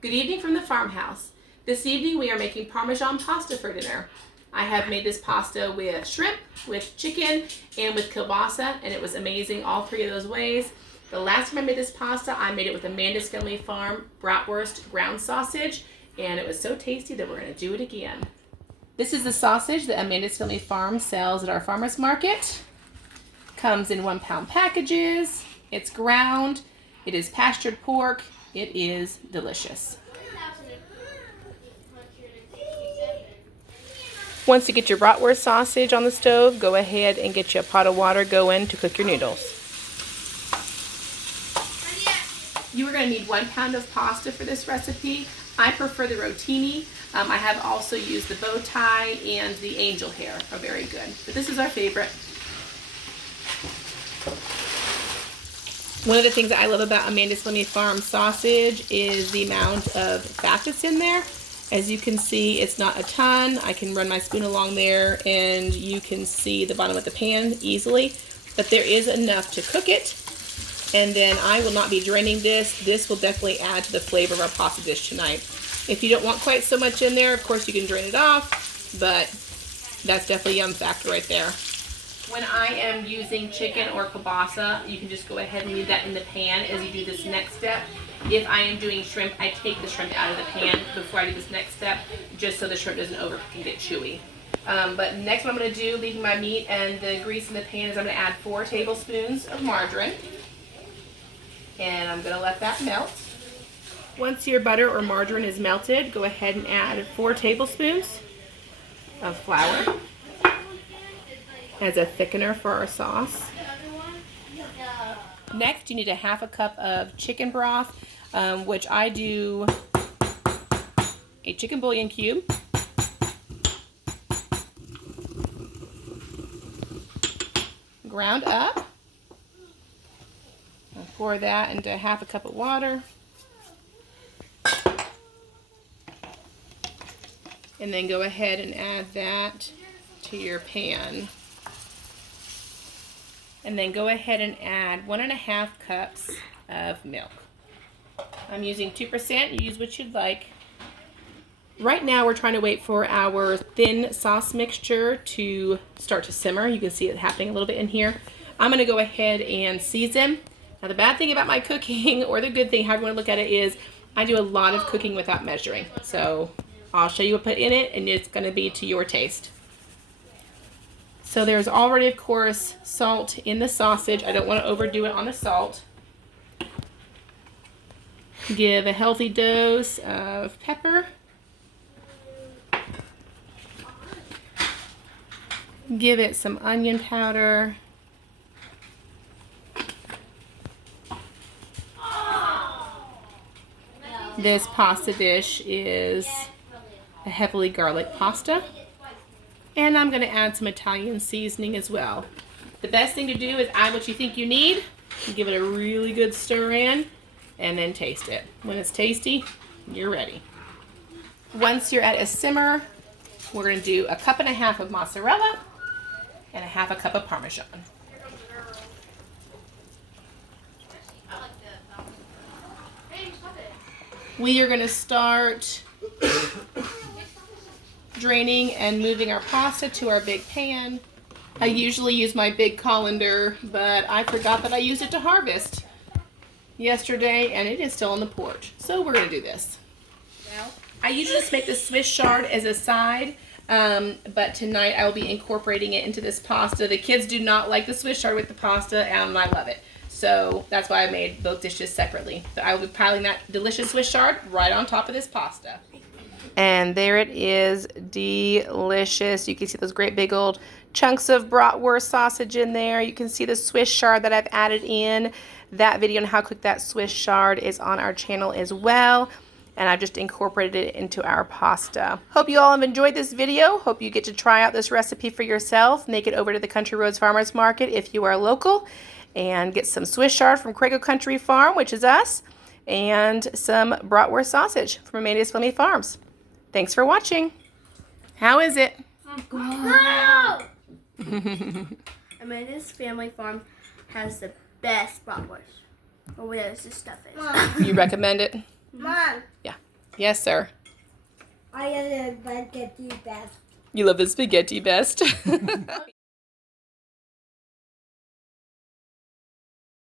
Good evening from the farmhouse. This evening we are making Parmesan pasta for dinner. I have made this pasta with shrimp, with chicken, and with kielbasa, and it was amazing all three of those ways. The last time I made this pasta, I made it with Amanda's Family Farm Bratwurst ground sausage, and it was so tasty that we're going to do it again. This is the sausage that Amanda's Family Farm sells at our farmer's market. Comes in 1 pound packages. It's ground. It is pastured pork. It is delicious. Once you get your bratwurst sausage on the stove, go ahead and get you a pot of water going to cook your noodles. You are going to need 1 pound of pasta for this recipe. I prefer the rotini. I have also used the bow tie and the angel hair, are very good. But this is our favorite. One of the things that I love about Amanda's Family Farm sausage is the amount of fat that's in there. As you can see, it's not a ton. I can run my spoon along there and you can see the bottom of the pan easily. But there is enough to cook it. And then I will not be draining this. This will definitely add to the flavor of our pasta dish tonight. If you don't want quite so much in there, of course you can drain it off. But that's definitely a yum factor right there. When I am using chicken or kielbasa, you can just go ahead and leave that in the pan as you do this next step. If I am doing shrimp, I take the shrimp out of the pan before I do this next step, just so the shrimp doesn't overcook and get chewy. But next what I'm going to do, leaving my meat and the grease in the pan, is I'm going to add 4 tablespoons of margarine. And I'm going to let that melt. Once your butter or margarine is melted, go ahead and add 4 tablespoons of flour as a thickener for our sauce. Next, you need a 1/2 cup of chicken broth, which I do a chicken bouillon cube. Ground up. I'll pour that into 1/2 cup of water. And then go ahead and add that to your pan. And then go ahead and add 1.5 cups of milk. I'm using 2%, you use what you'd like. Right now we're trying to wait for our thin sauce mixture to start to simmer. You can see it happening a little bit in here. I'm gonna go ahead and season. Now the bad thing about my cooking, or the good thing, however you wanna look at it, is I do a lot of cooking without measuring. So I'll show you what to put in it, and it's gonna be to your taste. So there's already, of course, salt in the sausage. I don't want to overdo it on the salt. Give a healthy dose of pepper. Give it some onion powder. This pasta dish is a heavily garlic pasta. And I'm going to add some Italian seasoning as well. The best thing to do is add what you think you need. Give it a really good stir in and then taste it. When it's tasty, you're ready. Once you're at a simmer, we're going to do 1.5 cups of mozzarella and 1/2 cup of Parmesan. We are going to start draining and moving our pasta to our big pan. I usually use my big colander, but I forgot that I used it to harvest yesterday, and it is still on the porch. So we're going to do this. I usually just make the Swiss chard as a side, but tonight I will be incorporating it into this pasta. The kids do not like the Swiss chard with the pasta, and I love it. So that's why I made both dishes separately. But I will be piling that delicious Swiss chard right on top of this pasta. And there it is, delicious. You can see those great big old chunks of bratwurst sausage in there. You can see the Swiss chard that I've added in. That video on how to cook that Swiss chard is on our channel as well. And I've just incorporated it into our pasta. Hope you all have enjoyed this video. Hope you get to try out this recipe for yourself. Make it over to the Country Roads Farmers Market if you are local. And get some Swiss chard from Crago Country Farm, which is us. And some bratwurst sausage from Amanda's Family Farms. Thanks for watching. How is it? No! Amanda's Family Farm has the best bratwurst. Oh, where does this stuff is? You recommend it? Mom. Yeah. Yes, sir. I love the spaghetti best. You love the spaghetti best.